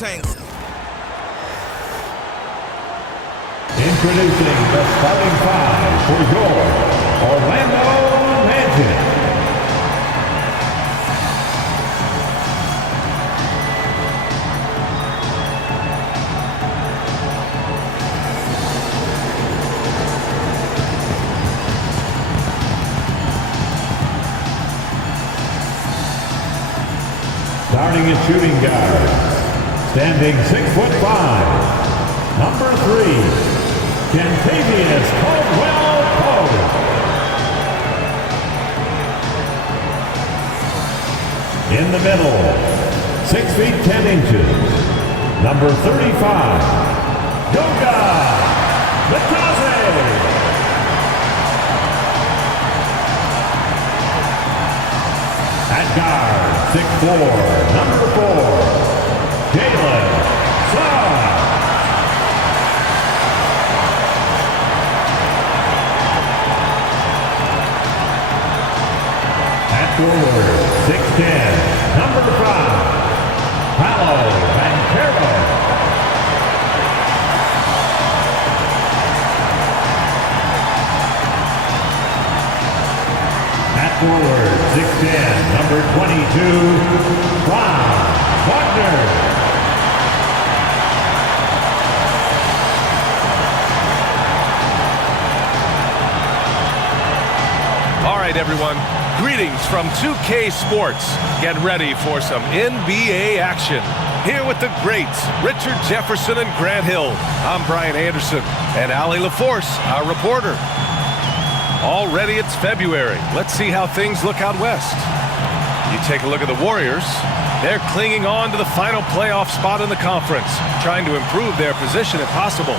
rectangle. Introducing the starting five for your Orlando Magic. Starting at shooting guard, standing 6'5", number 3, Kentavious Caldwell-Pope. In the middle, 6 feet 10 inches, number 35, Goga Bitadze. At guard, 6'4", number 4, Jalen Suggs. At forward, 6'10", number 5, Paolo Banchero. At forward, 6'10", number 22, Franz Wagner. All right, everyone. Greetings from 2K Sports. Get ready for some NBA action. Here with the greats, Richard Jefferson and Grant Hill. I'm Brian Anderson, and Allie LaForce, our reporter. Already it's February. Let's see how things look out west. You take a look at the Warriors. They're clinging on to the final playoff spot in the conference, trying to improve their position if possible.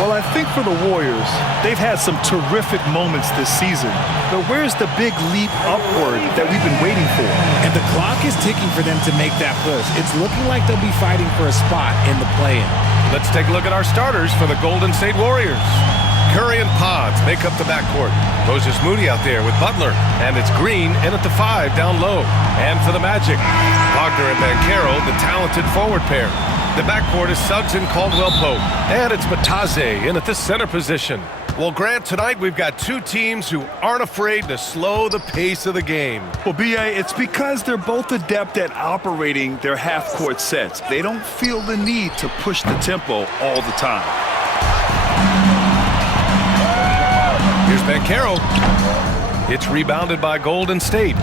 Well, I think for the Warriors, they've had some terrific moments this season. But where's the big leap upward that we've been waiting for? And the clock is ticking for them to make that push. It's looking like they'll be fighting for a spot in the play-in. Let's take a look at our starters for the Golden State Warriors. Curry and Pods make up the backcourt. Moses Moody out there with Butler. And it's Green in at the 5 down low. And for the Magic, Wagner and Banchero, the talented forward pair. The backcourt is Suggs and Caldwell-Pope. And it's Bitadze in at the center position. Well, Grant, tonight we've got two teams who aren't afraid to slow the pace of the game. Well, B.A., it's because they're both adept at operating their half-court sets. They don't feel the need to push the tempo all the time. Here's Banchero. It's rebounded by Golden State.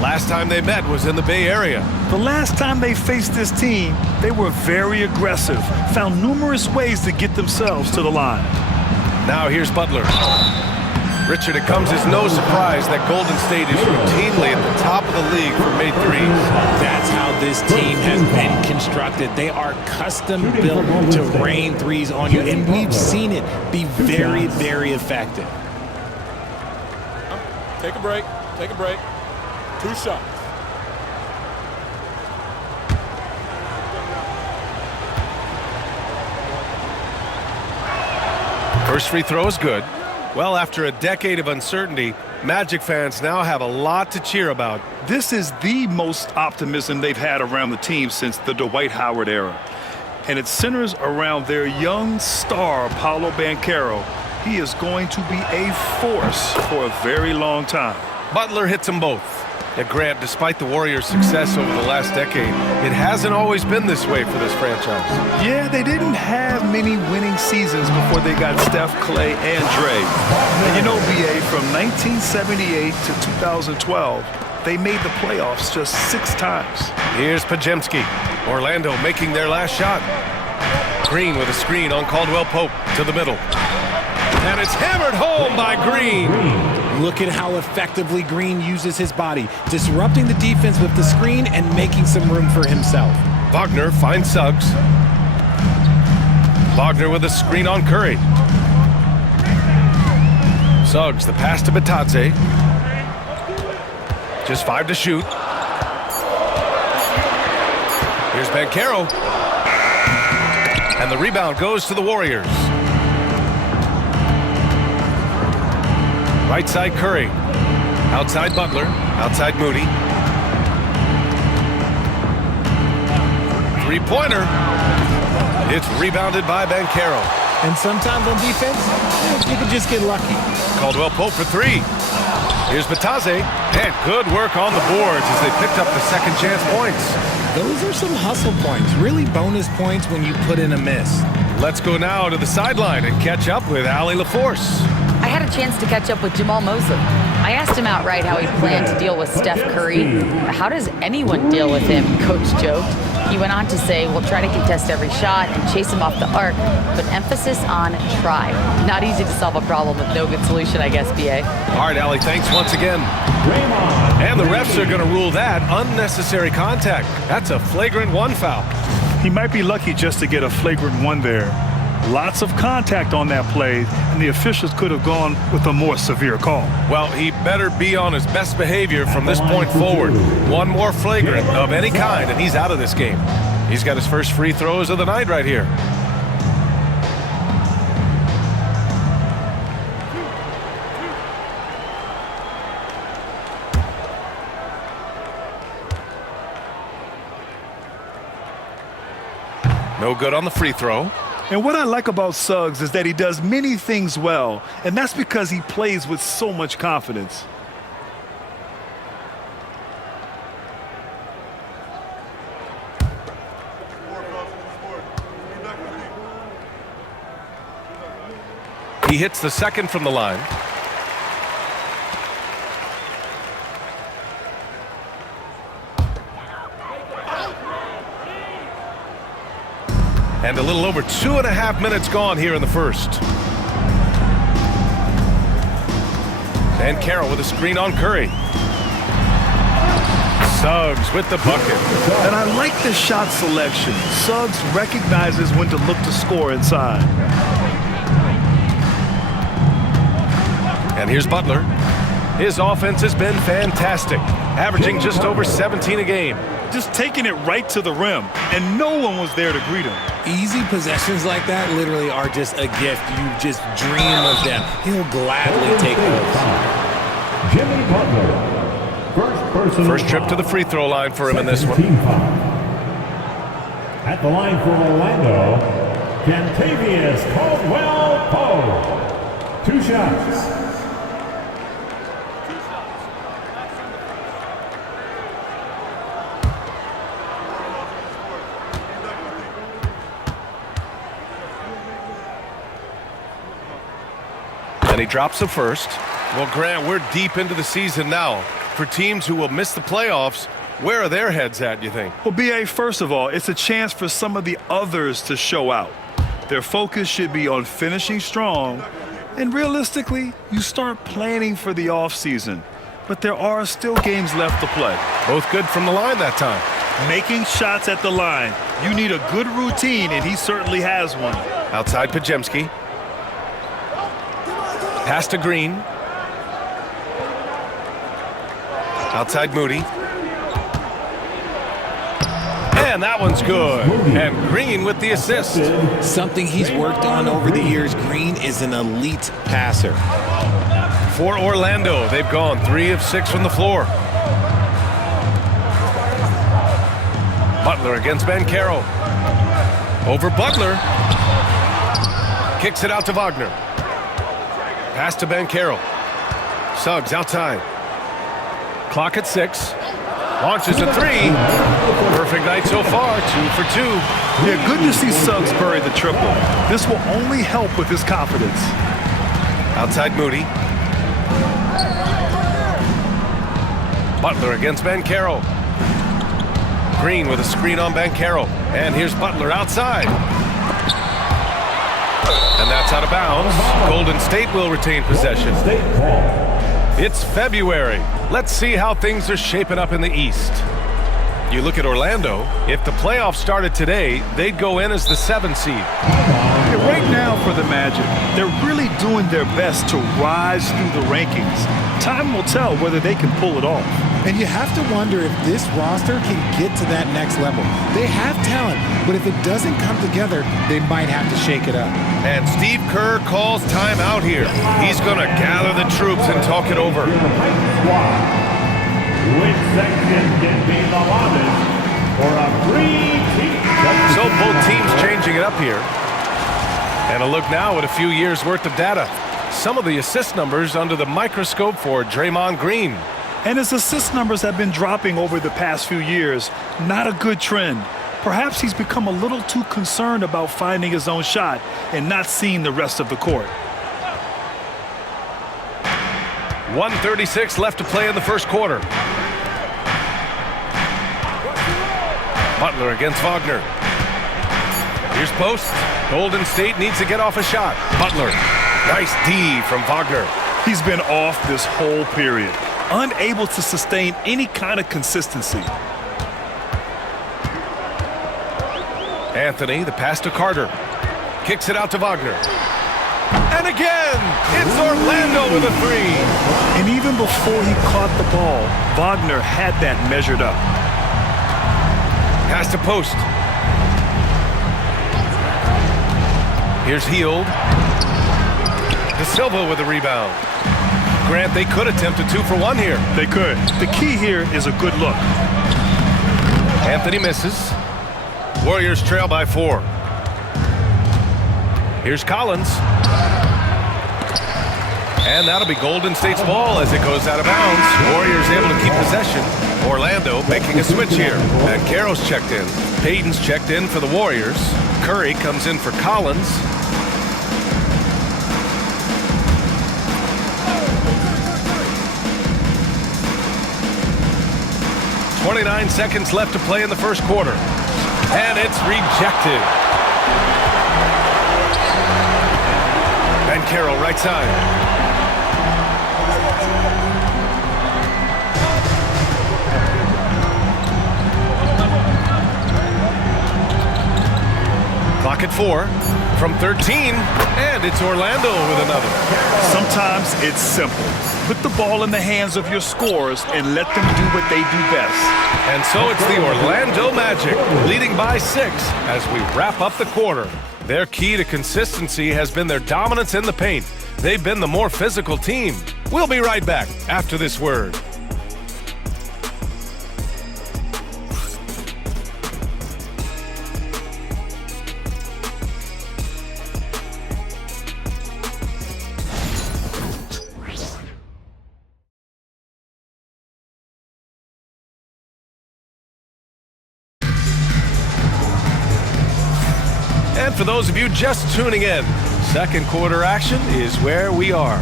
Last time they met was in the Bay Area. The last time they faced this team, they were very aggressive, found numerous ways to get themselves to the line. Now here's Butler. Richard, it comes as no surprise that Golden State is routinely at the top of the league for made threes. That's how this team has been constructed. They are custom built to rain threes on you, and we've seen it be very, very effective. Take a break. Take a break. 2 shots. First free throw is good. Well, after a decade of uncertainty, Magic fans now have a lot to cheer about. This is the most optimism they've had around the team since the Dwight Howard era. And it centers around their young star, Paolo Banchero. He is going to be a force for a very long time. Butler hits them both. And Grant, despite the Warriors' success over the last decade, it hasn't always been this way for this franchise. Yeah, they didn't have many winning seasons before they got Steph, Clay, and Dre. And you know, B.A., from 1978 to 2012, they made the playoffs just 6 times. Here's Podziemski. Orlando making their last shot. Green with a screen on Caldwell-Pope to the middle. And it's hammered home by Green. Look at how effectively Green uses his body, disrupting the defense with the screen and making some room for himself. Wagner finds Suggs. Wagner with a screen on Curry. Suggs, the pass to Bitadze. Just 5 to shoot. Here's Banchero. And the rebound goes to the Warriors. Right side Curry. Outside Butler. Outside Moody. Three-pointer. It's rebounded by Banchero. And sometimes on defense, you can just get lucky. Caldwell Pope for three. Here's Batase. And good work on the boards as they picked up the second chance points. Those are some hustle points, really bonus points when you put in a miss. Let's go now to the sideline and catch up with Allie LaForce. I had a chance to catch up with Jamal Mosley. I asked him outright how he planned to deal with Steph Curry. How does anyone deal with him, Coach joked. He went on to say, we'll try to contest every shot and chase him off the arc, but emphasis on try. Not easy to solve a problem with no good solution, I guess, B.A. All right, Allie, thanks once again. And the refs are going to rule that unnecessary contact. That's a flagrant one foul. He might be lucky just to get a flagrant one there. Lots of contact on that play, and the officials could have gone with a more severe call. Well, he better be on his best behavior from this point forward. One more flagrant of any kind, and he's out of this game. He's got his first free throws of the night right here. No good on the free throw. And what I like about Suggs is that he does many things well, and that's because he plays with so much confidence. He hits the second from the line. And a little over 2.5 minutes gone here in the first. And Carroll with a screen on Curry. Suggs with the bucket. And I like the shot selection. Suggs recognizes when to look to score inside. And here's Butler. His offense has been fantastic, averaging just over 17 a game. Just taking it right to the rim, and no one was there to greet him. Easy possessions like that literally are just a gift. You just dream of them. He'll gladly take those. Jimmy Butler. First trip to the free throw line for him in this one. At the line for Orlando, Kentavious Caldwell Pope. 2 shots. And he drops the first. Well, Grant, we're deep into the season now. For teams who will miss the playoffs, where are their heads at, you think? Well, B.A., first of all, it's a chance for some of the others to show out. Their focus should be on finishing strong. And realistically, you start planning for the offseason. But there are still games left to play. Both good from the line that time. Making shots at the line. You need a good routine, and he certainly has one. Outside Pajemski. Pass to Green. Outside Moody. And that one's good. And Green with the assist. Something he's worked on over the years. Green is an elite passer. For Orlando, they've gone 3 of 6 from the floor. Butler against Banchero. Over Butler. Kicks it out to Wagner. Pass to Banchero. Suggs outside. Clock at 6. Launches a 3. Perfect night so far. 2 for 2. Yeah, good to see Suggs bury the triple. This will only help with his confidence. Outside Moody. Butler against Banchero. Green with a screen on Banchero. And here's Butler outside. And that's out of bounds. Golden State will retain possession. It's February. Let's see how things are shaping up in the East. You look at Orlando, if the playoffs started today, they'd go in as the 7th seed. Yeah, right now for the Magic, they're really doing their best to rise through the rankings. Time will tell whether they can pull it off. And you have to wonder if this roster can get to that next level. They have talent, but if it doesn't come together, they might have to shake it up. And Steve Kerr calls time out here. He's going to gather the troops and talk it over. Which section can be the loudest for a free team? changing it up here. And a look now at a few years' worth of data. Some of the assist numbers under the microscope for Draymond Green. And his assist numbers have been dropping over the past few years. Not a good trend. Perhaps he's become a little too concerned about finding his own shot and not seeing the rest of the court. 1:36 left to play in the first quarter. Butler against Wagner. Here's post. Golden State needs to get off a shot. Butler. Nice D from Wagner. He's been off this whole period, unable to sustain any kind of consistency. Anthony, the pass to Carter. Kicks it out to Wagner. And again, it's Orlando with a three. And even before he caught the ball, Wagner had that measured up. Pass to post. Here's Hield. De Silva with a rebound. Grant, they could attempt a 2 for 1 here. They could. The key here is a good look. Anthony misses. Warriors trail by 4. Here's Collins. And that'll be Golden State's ball as it goes out of bounds. Warriors able to keep possession. Orlando making a switch here. And Banchero's checked in. Payton's checked in for the Warriors. Curry comes in for Collins. .29 seconds left to play in the first quarter. And it's rejected. Banchero right side. Clock at 4 from 13, and it's Orlando with another. Sometimes it's simple. Put the ball in the hands of your scorers and let them do what they do best. And so it's the Orlando Magic leading by 6 as we wrap up the quarter. Their key to consistency has been their dominance in the paint. They've been the more physical team. We'll be right back after this word. And for those of you just tuning in, second quarter action is where we are.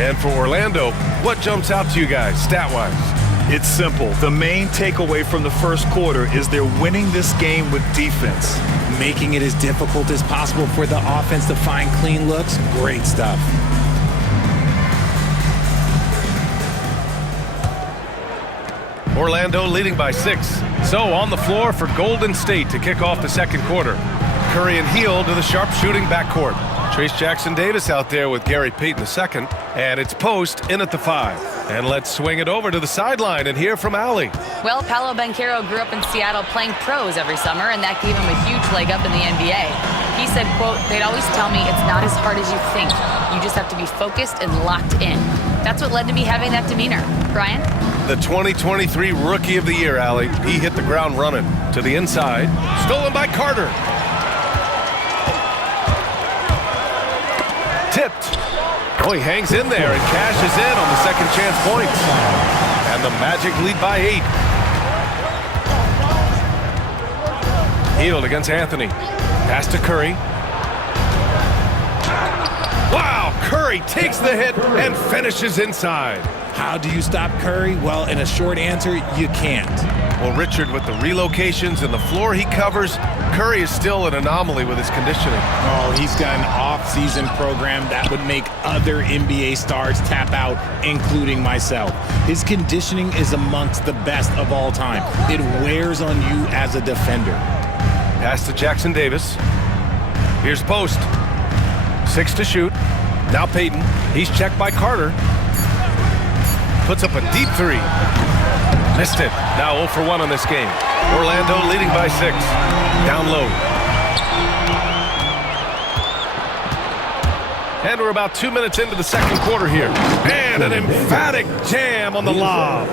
And for Orlando, what jumps out to you guys, stat-wise? It's simple. The main takeaway from the first quarter is they're winning this game with defense. Making it as difficult as possible for the offense to find clean looks. Great stuff. Orlando leading by 6. So on the floor for Golden State to kick off the second quarter. Curry and Hield to the sharpshooting backcourt. Trace Jackson-Davis out there with Gary Payton II. And it's post in at the 5. And let's swing it over to the sideline and hear from Allie. Well, Paolo Banchero grew up in Seattle playing pros every summer, and that gave him a huge leg up in the NBA. He said, quote, "They'd always tell me it's not as hard as you think. You just have to be focused and locked in." That's what led to me having that demeanor. Brian? The 2023 Rookie of the Year, Allie. He hit the ground running. To the inside. Stolen by Carter. Tipped. Oh, he hangs in there and cashes in on the second chance points. And the Magic lead by 8. Hield against Anthony. Pass to Curry. Wow, Curry takes the hit and finishes inside. How do you stop Curry? Well, in a short answer, you can't. Well, Richard, with the relocations and the floor he covers, Curry is still an anomaly with his conditioning. Oh, he's got an off-season program that would make other NBA stars tap out, including myself. His conditioning is amongst the best of all time. It wears on you as a defender. Pass to Jackson-Davis. Here's post. 6 to shoot. Now Payton. He's checked by Carter. Puts up a deep 3. Missed it. Now 0 for 1 on this game. Orlando leading by 6. Down low. And we're about 2 minutes into the second quarter here. And an emphatic jam on the lob.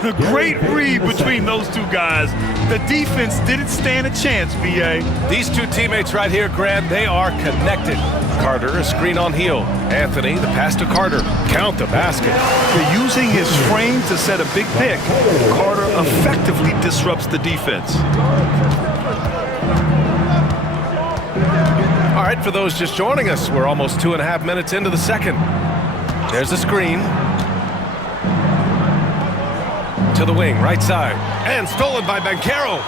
A great read between those two guys. The defense didn't stand a chance, B.A. These two teammates right here, Grant, they are connected. Carter, a screen on heel. Anthony, the pass to Carter. Count the basket. They're using his frame to set a big pick. Carter effectively disrupts the defense. All right, for those just joining us, we're almost 2.5 minutes into the second. There's the screen. To the wing, right side. And stolen by Banchero.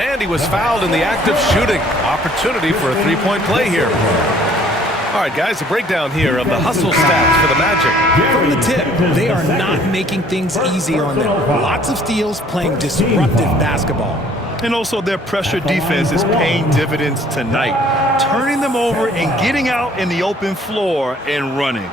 And he was fouled in the act of shooting. Opportunity for a three-point play here. All right, guys, a breakdown here of the hustle stats for the Magic. From the tip, they are not making things easy on them. Lots of steals, playing disruptive basketball. And also their pressure defense is paying dividends tonight, turning them over and getting out in the open floor and running.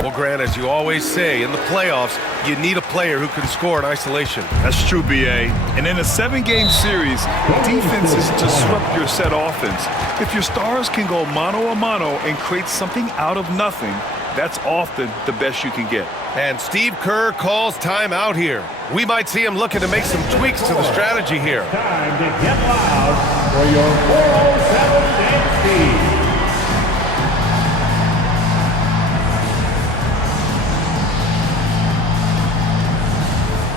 Well, Grant, as you always say, in the playoffs, you need a player who can score in isolation. That's true, B.A. And in a 7-game series, defenses disrupt your set offense. If your stars can go mano-a-mano and create something out of nothing, that's often the best you can get. And Steve Kerr calls timeout here. We might see him looking to make some tweaks to the strategy here. Time to get loud for your 407 dance team.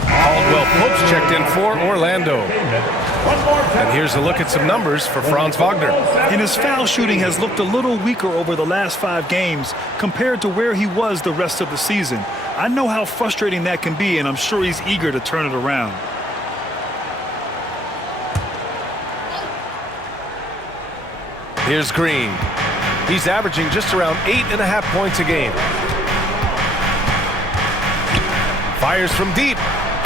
Caldwell Pope's checked in for Orlando. And here's a look at some numbers for Franz Wagner. And his foul shooting has looked a little weaker over the last 5 games compared to where he was the rest of the season. I know how frustrating that can be, and I'm sure he's eager to turn it around. Here's Green. He's averaging just around 8.5 points a game. Fires from deep.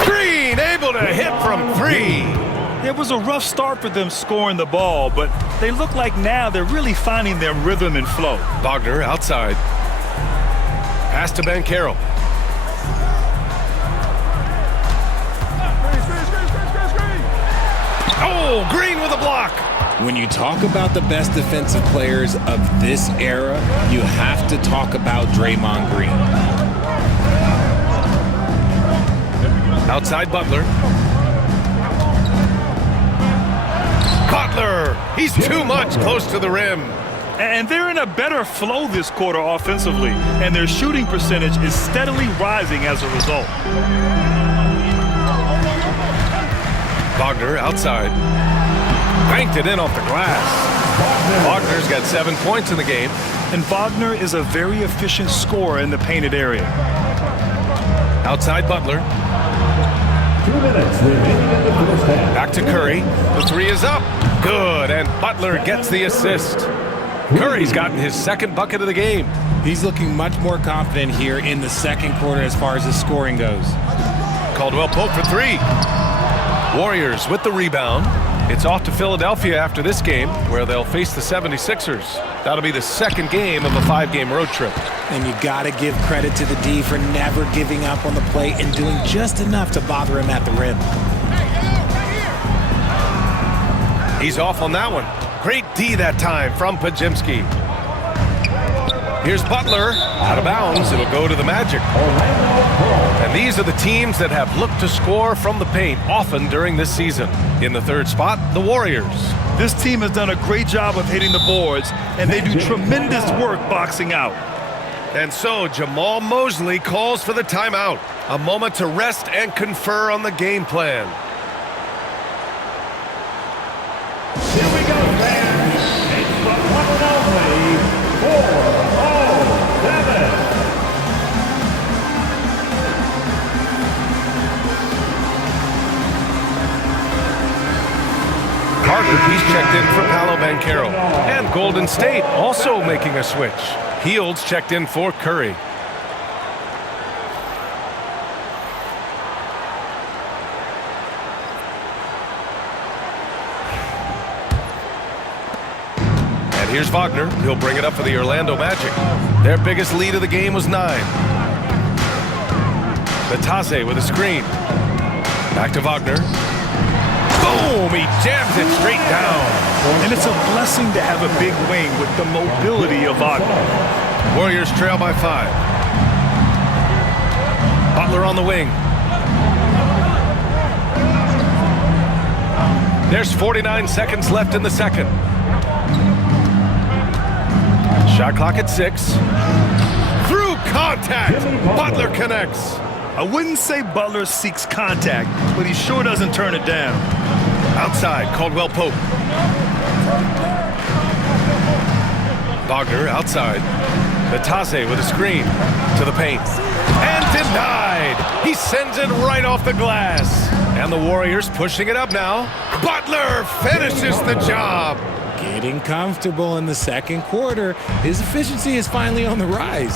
Green able to hit from 3. It was a rough start for them scoring the ball, but they look like now they're really finding their rhythm and flow. Wagner outside. Pass to Banchero. Oh, Green with a block. When you talk about the best defensive players of this era, you have to talk about Draymond Green. Outside Butler. Butler! He's too much close to the rim. And they're in a better flow this quarter offensively, and their shooting percentage is steadily rising as a result. Wagner outside. Banked it in off the glass. Wagner's got 7 points in the game. And Wagner is a very efficient scorer in the painted area. Outside Butler. 2 minutes remaining in the first half. Back to Curry. The 3 is up. Good, and Butler gets the assist. Curry's gotten his 2nd bucket of the game. He's looking much more confident here in the second quarter as far as his scoring goes. Caldwell Pope for 3. Warriors with the rebound. It's off to Philadelphia after this game, where they'll face the 76ers. That'll be the 2nd game of a 5-game road trip. And you got to give credit to the D for never giving up on the play and doing just enough to bother him at the rim. He's off on that one. Great D that time from Podziemski. Here's Butler. Out of bounds. It'll go to the Magic. And these are the teams that have looked to score from the paint often during this season. In the 3rd spot, the Warriors. This team has done a great job of hitting the boards, and they do tremendous work boxing out. And so Jamal Mosley calls for the timeout. A moment to rest and confer on the game plan. Here we go, fans. It's the one and only 407. Carter, he's checked in for Paolo Banchero. And Golden State also making a switch. Hields checked in for Curry. And here's Wagner. He'll bring it up for the Orlando Magic. Their biggest lead of the game was 9. Vitase with a screen. Back to Wagner. Boom! He jams it straight down. And it's a blessing to have a big wing with the mobility of Wagner. Warriors trail by 5. Butler on the wing. There's 49 seconds left in the second. Shot clock at 6. Through contact, Butler connects. I wouldn't say Butler seeks contact, but he sure doesn't turn it down. Outside, Caldwell Pope. Wagner outside. Vitase with a screen to the paint. And denied! He sends it right off the glass. And the Warriors pushing it up now. Butler finishes the job. Getting comfortable in the second quarter. His efficiency is finally on the rise.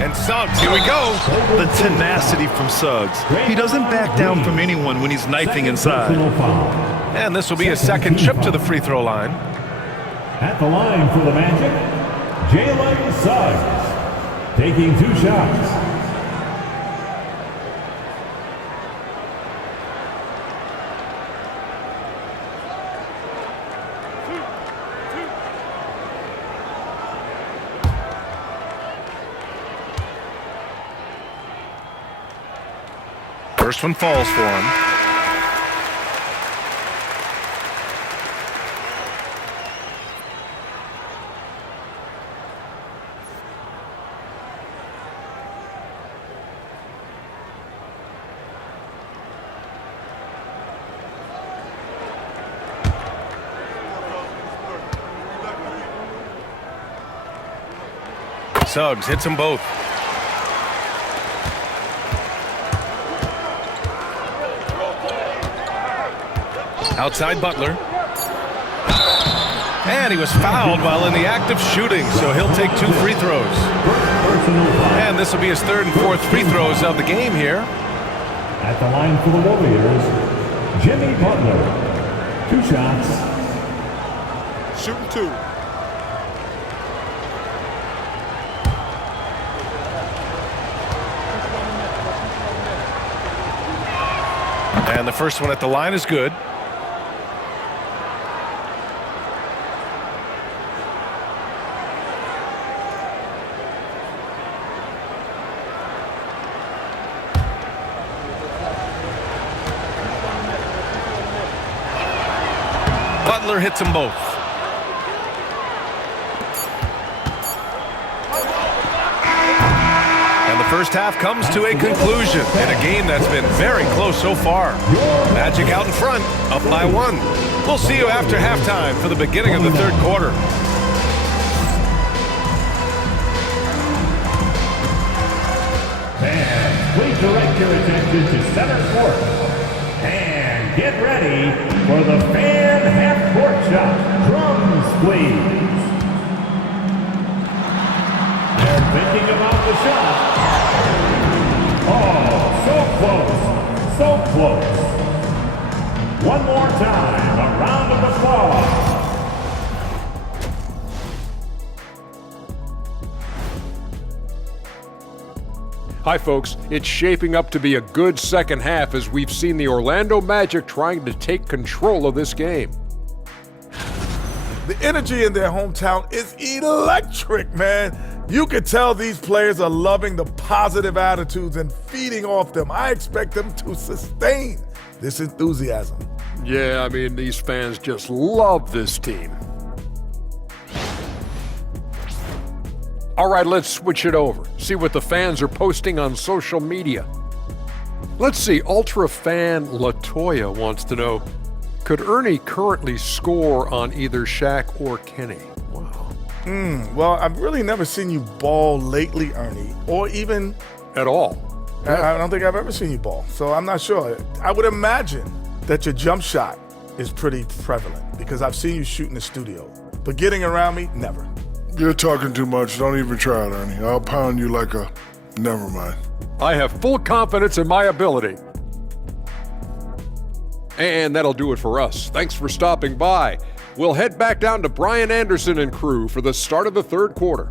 And Suggs, here we go. The tenacity from Suggs. He doesn't back down from anyone when he's knifing inside. And this will be his second trip to the free throw line. At the line for the Magic, Jalen Suggs, taking 2 shots. First one falls for him. Suggs hits them both. Outside Butler. And he was fouled while in the act of shooting, so he'll take 2 free throws. And this will be his 3rd and 4th free throws of the game here. At the line for the Warriors, Jimmy Butler, 2 shots. Shooting 2. And the first one at the line is good. Butler hits them both. And the first half comes to a conclusion in a game that's been very close so far. Magic out in front, up by 1. We'll see you after halftime for the beginning of the 3rd quarter. Fans, please direct your attention to center court. And get ready for the fan half-court shot. Drums, please. They're thinking about the shot. Oh, so close. One more time, a round of applause. Hi folks, it's shaping up to be a good second half as we've seen the Orlando Magic trying to take control of this game. The energy in their hometown is electric, man. You can tell these players are loving the positive attitudes and feeding off them. I expect them to sustain this enthusiasm. Yeah, I mean, these fans just love this team. All right, let's switch it over. See what the fans are posting on social media. Let's see, Ultra fan Latoya wants to know, could Ernie currently score on either Shaq or Kenny? Wow. Well, I've really never seen you ball lately, Ernie, or even At all. I don't think I've ever seen you ball, so I'm not sure. I would imagine that your jump shot is pretty prevalent because I've seen you shoot in the studio, but getting around me, never. You're talking too much. Don't even try it, Ernie. I'll pound you like a... Never mind. I have full confidence in my ability. And that'll do it for us. Thanks for stopping by. We'll head back down to Brian Anderson and crew for the start of the 3rd quarter.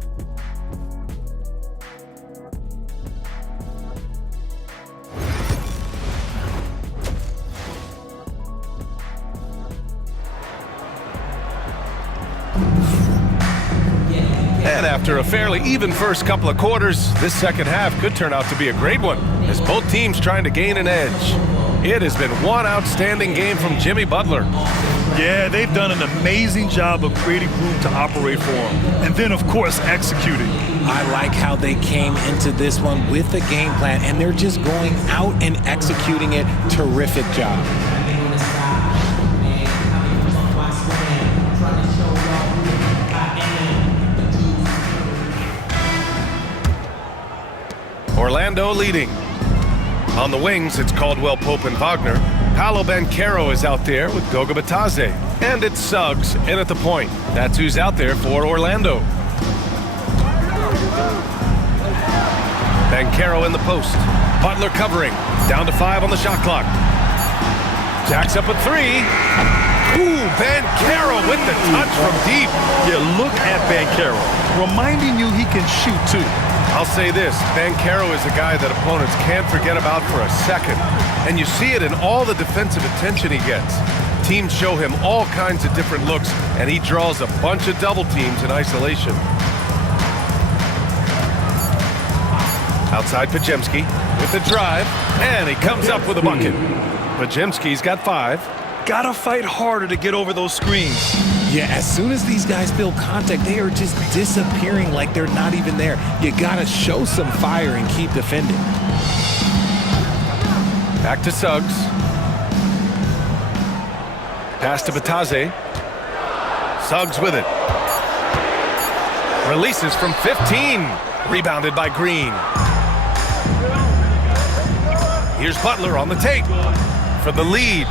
And after a fairly even first couple of quarters, this second half could turn out to be a great one, as both teams trying to gain an edge. It has been one outstanding game from Jimmy Butler. Yeah, they've done an amazing job of creating room to operate for him. And then, of course, executing. I like how they came into this one with a game plan, and they're just going out and executing it. Terrific job. Orlando leading. On the wings, it's Caldwell Pope and Wagner. Paolo Banchero is out there with Goga Bitadze. And it's Suggs in at the point. That's who's out there for Orlando. Banchero in the post. Butler covering. Down to 5 on the shot clock. Jacks up at 3. Ooh, Banchero with the touch from deep. Yeah, look at Banchero, reminding you he can shoot too. I'll say this, Banchero is a guy that opponents can't forget about for a second. And you see it in all the defensive attention he gets. Teams show him all kinds of different looks, and he draws a bunch of double teams in isolation. Outside Podziemski with the drive, and he comes up with a bucket. Podziemski's got 5. Gotta fight harder to get over those screens. Yeah, as soon as these guys feel contact, they are just disappearing like they're not even there. You gotta show some fire and keep defending. Back to Suggs. Pass to Bitadze. Suggs with it. Releases from 15. Rebounded by Green. Here's Butler on the take for the lead.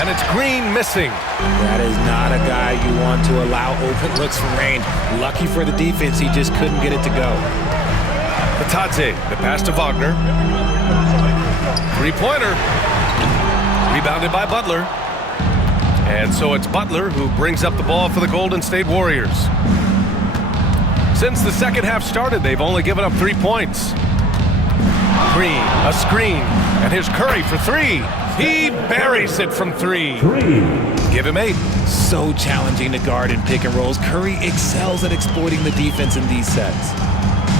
And it's Green missing. That is not a guy you want to allow open looks from Rain. Lucky for the defense, he just couldn't get it to go. Bitadze, the pass to Wagner. Three-pointer. Rebounded by Butler. And so it's Butler who brings up the ball for the Golden State Warriors. Since the second half started, they've only given up 3 points. Green, a screen, and here's Curry for 3. He buries it from 3. Give him 8. So challenging to guard in pick and rolls. Curry excels at exploiting the defense in these sets.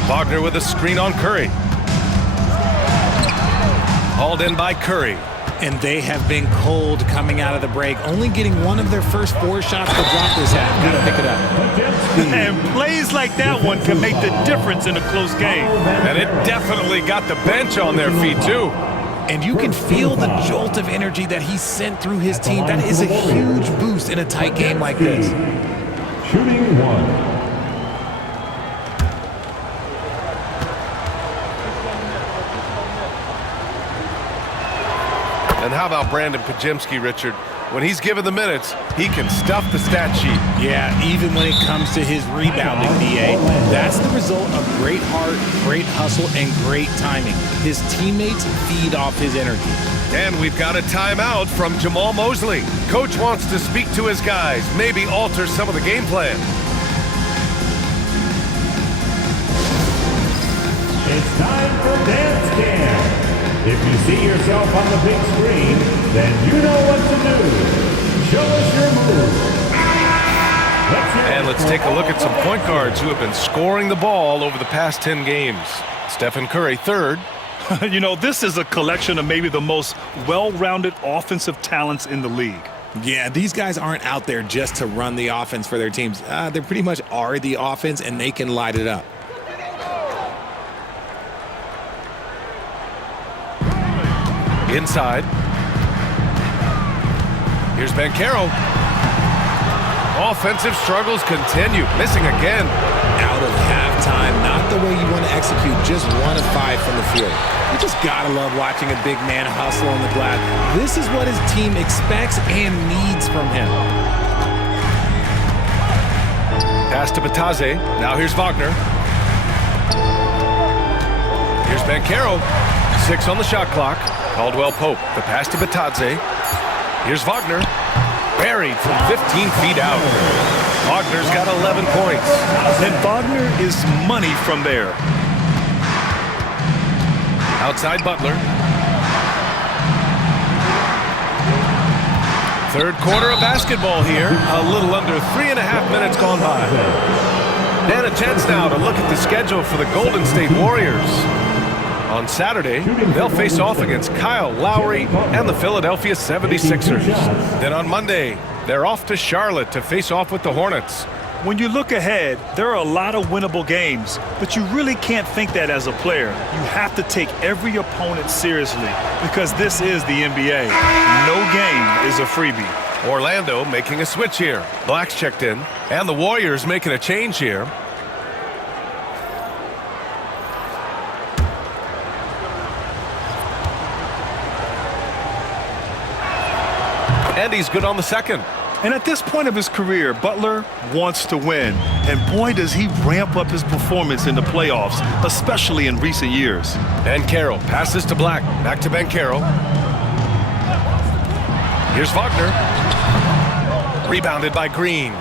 Wagner with a screen on Curry. Hauled in by Curry. And they have been cold coming out of the break, only getting one of their first 4 shots to drop this half. Gotta pick it up. And plays like that one can make the difference in a close game. And it definitely got the bench on their feet, too. And you can feel the jolt of energy that he sent through his team. That is a huge boost in a tight game like this. Shooting 1. And how about Brandon Podziemski, Richard? When he's given the minutes, he can stuff the stat sheet. Yeah, even when it comes to his rebounding, DA. That's the result of great heart, great hustle, and great timing. His teammates feed off his energy. And we've got a timeout from Jamal Mosley. Coach wants to speak to his guys, maybe alter some of the game plan. It's time for Dance Cam. If you see yourself on the big screen, then you know what to do. Show us your move. And let's take a look at some point guards who have been scoring the ball over the past 10 games. Stephen Curry, 3rd. You know, this is a collection of maybe the most well-rounded offensive talents in the league. Yeah, these guys aren't out there just to run the offense for their teams. They pretty much are the offense, and they can light it up. Inside. Here's Banchero. Offensive struggles continue. Missing again. Out of halftime. Not the way you want to execute. Just 1 of 5 from the field. You just got to love watching a big man hustle on the glass. This is what his team expects and needs from him. Pass to Bitadze. Now here's Wagner. Here's Banchero. 6 on the shot clock. Caldwell Pope, the pass to Bitadze. Here's Wagner. Buried from 15 feet out. Wagner's got 11 points. And Wagner is money from there. Outside Butler. Third quarter of basketball here. A little under 3.5 minutes gone by. And a chance now to look at the schedule for the Golden State Warriors. On Saturday, they'll face off against Kyle Lowry and the Philadelphia 76ers. Then on Monday, they're off to Charlotte to face off with the Hornets. When you look ahead, there are a lot of winnable games, but you really can't think that as a player. You have to take every opponent seriously because this is the NBA. No game is a freebie. Orlando making a switch here. Black's checked in, and the Warriors making a change here. And he's good on the second. And at this point of his career, Butler wants to win. And boy, does he ramp up his performance in the playoffs, especially in recent years. Banchero passes to Black. Back to Banchero. Here's Wagner. Rebounded by Green.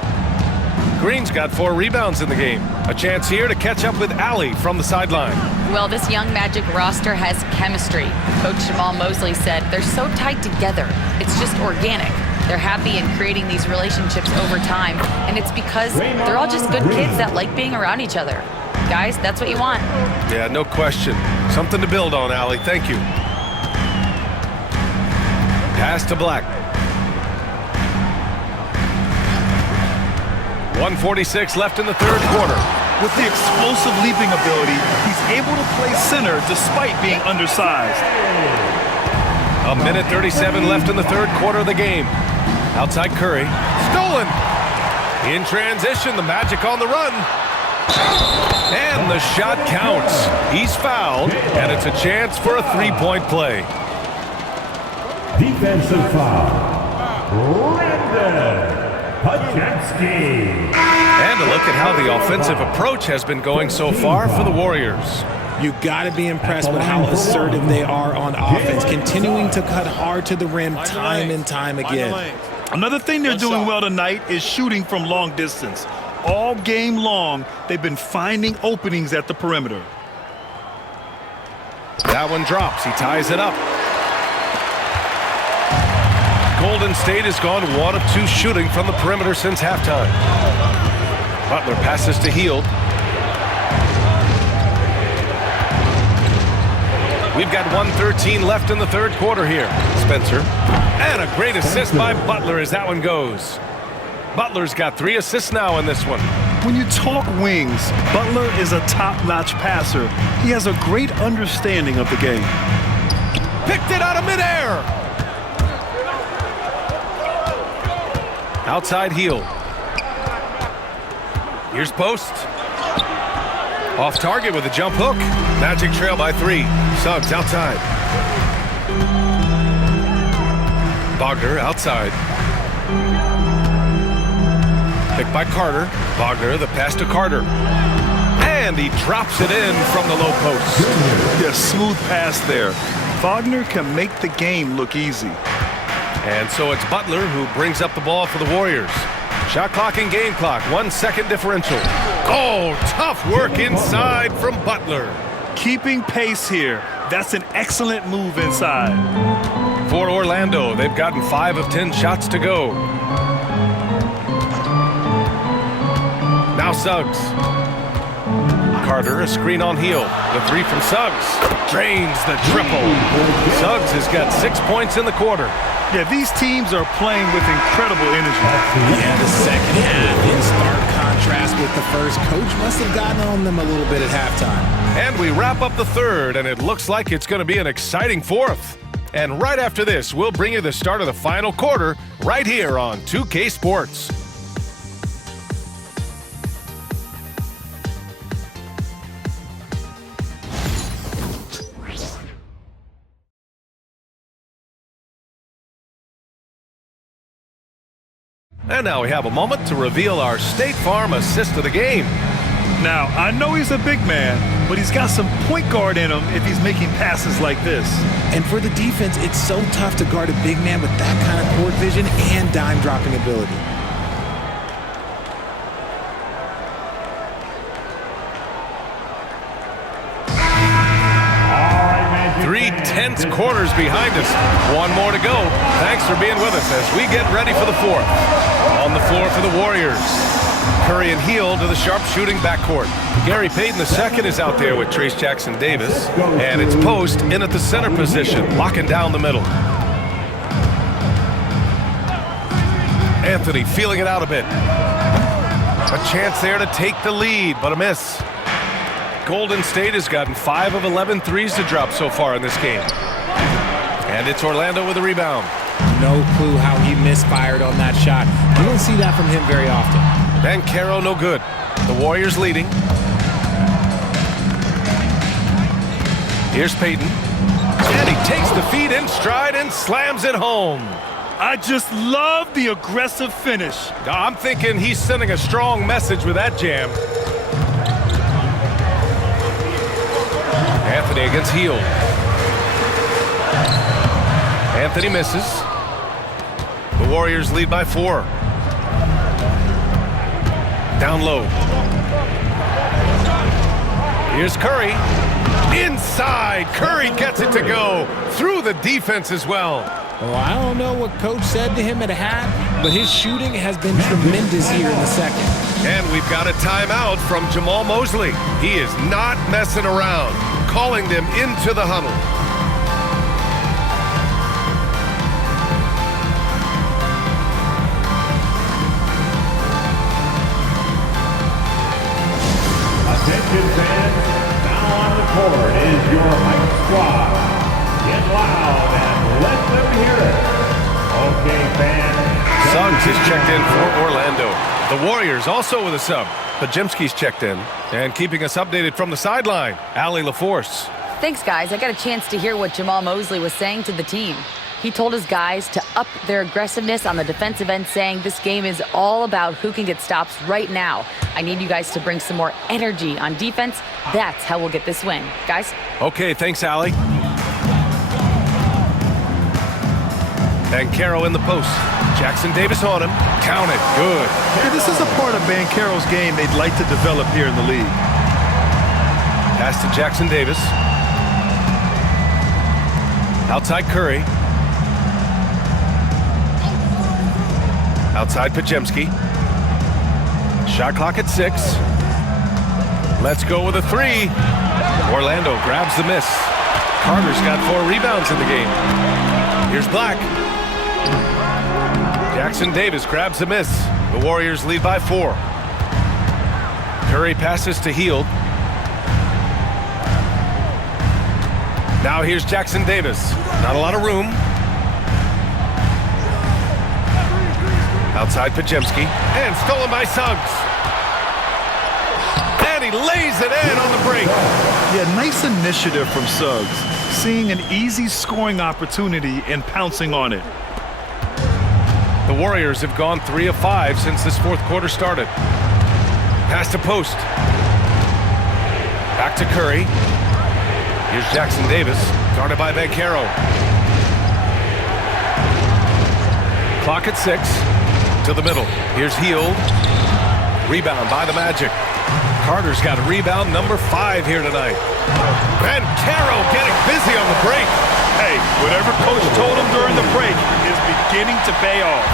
Green's got 4 rebounds in the game. A chance here to catch up with Allie from the sideline. Well, this young Magic roster has chemistry. Coach Jamal Mosley said they're so tied together. It's just organic. They're happy in creating these relationships over time, and it's because they're all just good kids that like being around each other. Guys, that's what you want. Yeah, no question. Something to build on, Allie. Thank you. Pass to Black. 1:46 left in the third quarter. With the explosive leaping ability, he's able to play center despite being undersized. A minute 37 left in the third quarter of the game. Outside Curry. Stolen. In transition, the Magic on the run. And the shot counts. He's fouled, and it's a chance for a three-point play. Defensive foul. Brandon Podziemski. And a look at how the offensive approach has been going so far for the Warriors. You got to be impressed with how assertive they are on offense, continuing to cut hard to the rim time and time again. Another thing they're doing well tonight is shooting from long distance. All game long, they've been finding openings at the perimeter. That one drops. He ties it up. Golden State has gone 1 of 2 shooting from the perimeter since halftime. Butler passes to Hield. We've got 1:13 left in the third quarter here. Spencer. And a great assist by Butler as that one goes. Butler's got 3 assists now in this one. When you talk wings, Butler is a top-notch passer. He has a great understanding of the game. Picked it out of midair. Outside Hield. Here's Post. Off target with a jump hook. Magic trail by 3. Suggs outside. Wagner outside. Picked by Carter. Wagner, the pass to Carter. And he drops it in from the low post. Yeah, smooth pass there. Wagner can make the game look easy. And so it's Butler who brings up the ball for the Warriors. Shot clock and game clock, 1 second differential. Oh, tough work inside from Butler. Keeping pace here. That's an excellent move inside. For Orlando, they've gotten 5 of 10 shots to go. Now Suggs. Carter, a screen on Hield. The 3 from Suggs. Drains the triple. Suggs has got 6 points in the quarter. Yeah, these teams are playing with incredible energy. Yeah, the second half in stark contrast with the first. Coach must have gotten on them a little bit at halftime. And we wrap up the third, and it looks like it's going to be an exciting fourth. And right after this, we'll bring you the start of the final quarter right here on 2K Sports. And now we have a moment to reveal our State Farm assist of the game. Now, I know he's a big man, but he's got some point guard in him if he's making passes like this. And for the defense, it's so tough to guard a big man with that kind of court vision and dime-dropping ability. Three tense quarters behind us. One more to go. Thanks for being with us as we get ready for the fourth. On the floor for the Warriors. Curry and Hield to the sharpshooting backcourt. Gary Payton II is out there with Trayce Jackson-Davis. And it's Post in at the center position, locking down the middle. Anthony feeling it out a bit. A chance there to take the lead, but a miss. Golden State has gotten 5 of 11 threes to drop so far in this game. And it's Orlando with a rebound. No clue how he misfired on that shot. You don't see that from him very often. Banchero no good. The Warriors leading. Here's Payton. And he takes the feed in stride and slams it home. I just love the aggressive finish. I'm thinking he's sending a strong message with that jam. Anthony against Hield. Anthony misses. The Warriors lead by 4. Down low. Here's Curry. Inside. Curry gets it to go. Through the defense as well. Well, I don't know what coach said to him at half, but his shooting has been tremendous here in the second. And we've got a timeout from Jamal Mosley. He is not messing around, calling them into the huddle. Attention fans, now on the court is your Mike squad. Get loud and let them hear it. Okay, fans. Suggs is checked in for Orlando. The Warriors also with a sub. Podziemski's checked in. And keeping us updated from the sideline, Allie LaForce. Thanks, guys. I got a chance to hear what Jamal Mosley was saying to the team. He told his guys to up their aggressiveness on the defensive end, saying this game is all about who can get stops right now. I need you guys to bring some more energy on defense. That's how we'll get this win. Guys? Okay, thanks, Allie. Banchero in the post. Jackson-Davis on him. Count it. Good. Yeah, this is a part of Banchero's game they'd like to develop here in the league. Pass to Jackson-Davis. Outside Curry. Outside Podziemski. Shot clock at 6. Let's go with a 3. Orlando grabs the miss. Carter's got 4 rebounds in the game. Here's Black. Jackson-Davis grabs the miss. The Warriors lead by 4. Curry passes to Hield. Now here's Jackson-Davis. Not a lot of room. Outside Podziemski. And stolen by Suggs. And he lays it in on the break. Yeah, nice initiative from Suggs. Seeing an easy scoring opportunity and pouncing on it. The Warriors have gone 3 of 5 since this fourth quarter started. Pass to Post. Back to Curry. Here's Jackson-Davis, guarded by Banchero. Clock at 6. To the middle. Here's Hield. Rebound by the Magic. Carter's got rebound number 5 here tonight. Banchero getting busy on the break. Hey, whatever coach told him during the break is beginning to pay off.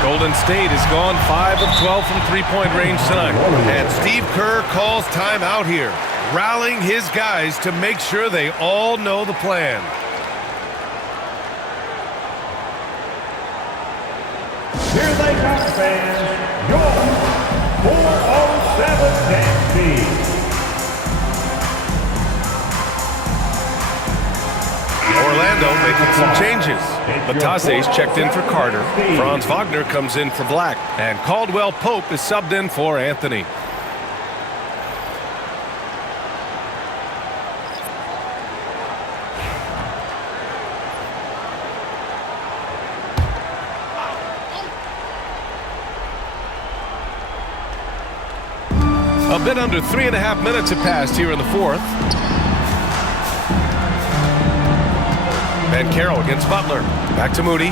Golden State has gone 5 of 12 from three-point range tonight. And Steve Kerr calls timeout here, rallying his guys to make sure they all know the plan. Here they come, fans. Your 407 dance team. Orlando making some changes. Batase's checked in for Carter. Franz Wagner comes in for Black. And Caldwell Pope is subbed in for Anthony. A bit under 3.5 minutes have passed here in the fourth. Banchero against Butler. Back to Moody.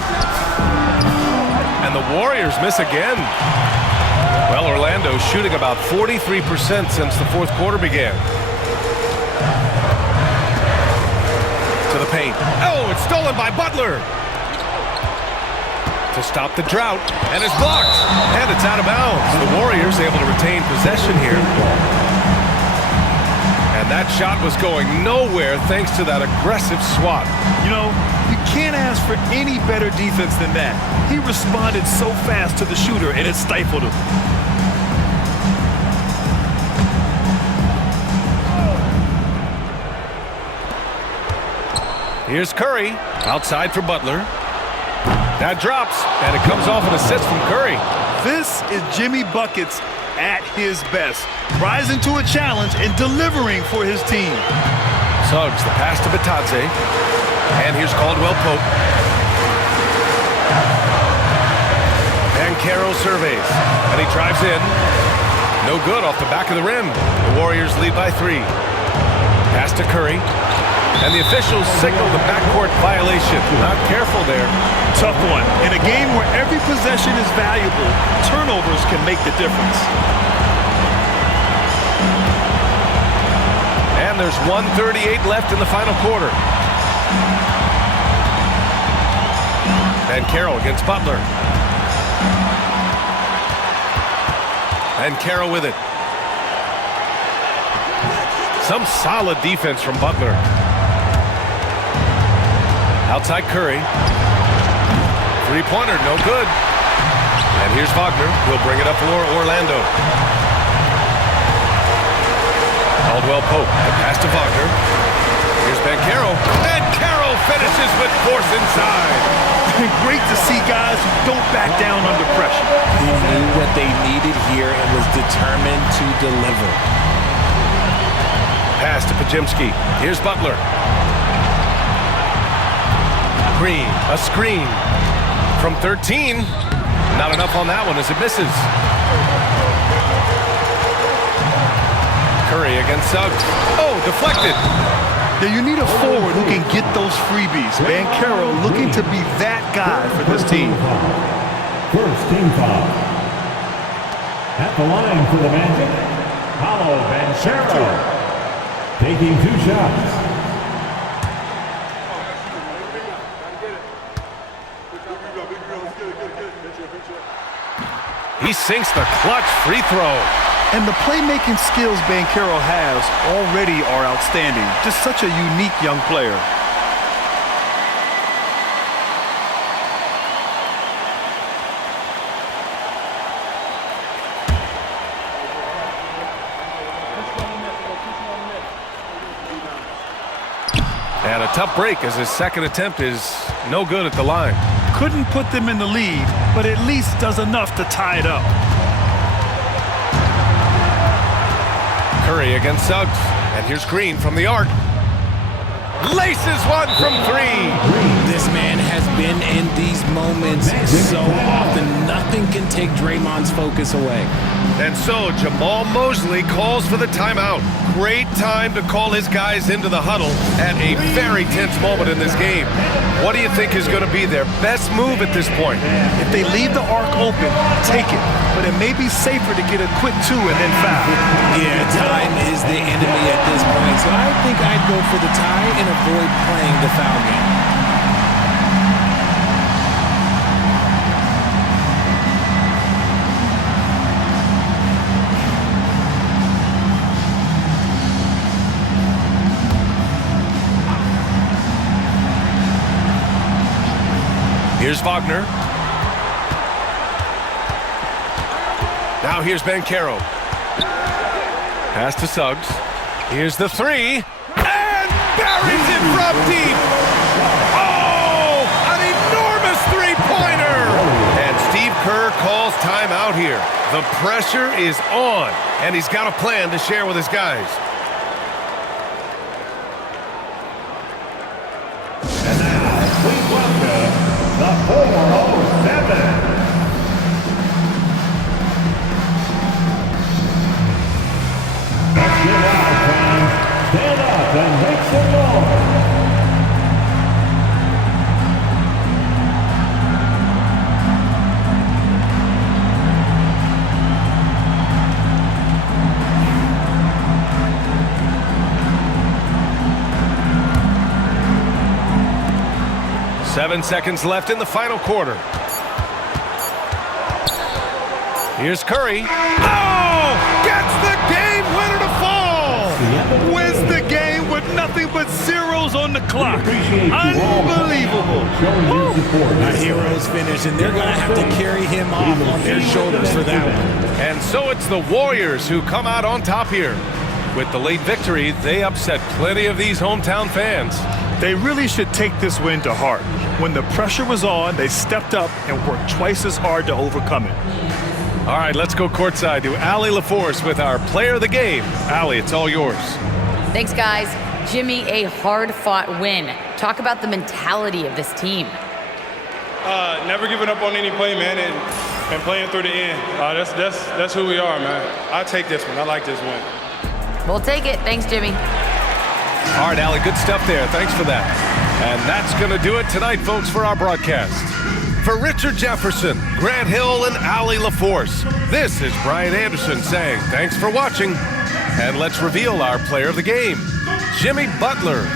And the Warriors miss again. Well, Orlando's shooting about 43% since the fourth quarter began. To the paint. Oh, it's stolen by Butler. To to stop the drought, and it's blocked, and it's out of bounds. The Warriors able to retain possession here. And that shot was going nowhere thanks to that aggressive swat. You know, you can't ask for any better defense than that. He responded so fast to the shooter, and it stifled him. Here's Curry, outside for Butler. That drops, and it comes off an assist from Curry. This is Jimmy Buckets at his best, rising to a challenge and delivering for his team. Suggs, the pass to Bitadze, and here's Caldwell Pope. And Carroll surveys, and he drives in. No good off the back of the rim. The Warriors lead by 3. Pass to Curry. And the officials signal the backcourt violation. Not careful there. Tough one. In a game where every possession is valuable, turnovers can make the difference. And there's 1:38 left in the final quarter. And Carroll against Butler. And Carroll with it. Some solid defense from Butler. Outside Curry. Three-pointer, no good. And here's Wagner. He'll bring it up for Orlando. Caldwell Pope. The pass to Wagner. Here's Banchero. And Carroll finishes with force inside. Great to see guys who don't back down under pressure. He knew what they needed here and was determined to deliver. Pass to Podziemski. Here's Butler. Green, a screen from 13. Not enough on that one as it misses. Curry against Suggs. Oh, deflected. Now you need a forward who can get those freebies. Banchero looking to be that guy for this team. First team foul. At the line for the Magic, Paolo Banchero. Taking 2 shots. He sinks the clutch free throw. And the playmaking skills Banchero has already are outstanding. Just such a unique young player. And a tough break as his second attempt is no good at the line. Couldn't put them in the lead, but at least does enough to tie it up. Curry against Suggs. And here's Green from the arc. Laces one from 3. This man has been in these moments so often. Nothing can take Draymond's focus away. And so Jamal Mosley calls for the timeout. Great time to call his guys into the huddle at a very tense moment in this game. What do you think is going to be their best move at this point? If they leave the arc open, take it. But it may be safer to get a quick 2 and then foul. Yeah, time is the enemy at this point. So I think I'd go for the tie and avoid playing the foul game. Here's Wagner. Now here's Banchero. Pass to Suggs. Here's the 3. And buries it from deep. Oh, an enormous three-pointer. And Steve Kerr calls timeout here. The pressure is on, and he's got a plan to share with his guys. And now, please welcome the 407. Let's get out, fans. Stand up and make some noise. Seven seconds left in the final quarter. Here's Curry. Oh! Gets the game winner to fall! Wins the game with nothing but zeros on the clock. Unbelievable. A hero's finish, and they're going to have to carry him off on their shoulders for that one. And so it's the Warriors who come out on top here. With the late victory, they upset plenty of these hometown fans. They really should take this win to heart. When the pressure was on, they stepped up and worked twice as hard to overcome it. All right, let's go courtside to Allie LaForce with our player of the game. Allie, it's all yours. Thanks, guys. Jimmy, a hard-fought win. Talk about the mentality of this team. Never giving up on any play, man, and playing through the end. That's who we are, man. I take this one. I like this win. We'll take it. Thanks, Jimmy. All right, Allie, good stuff there. Thanks for that. And that's going to do it tonight, folks, for our broadcast. For Richard Jefferson, Grant Hill, and Allie LaForce, this is Brian Anderson saying thanks for watching. And let's reveal our player of the game, Jimmy Butler.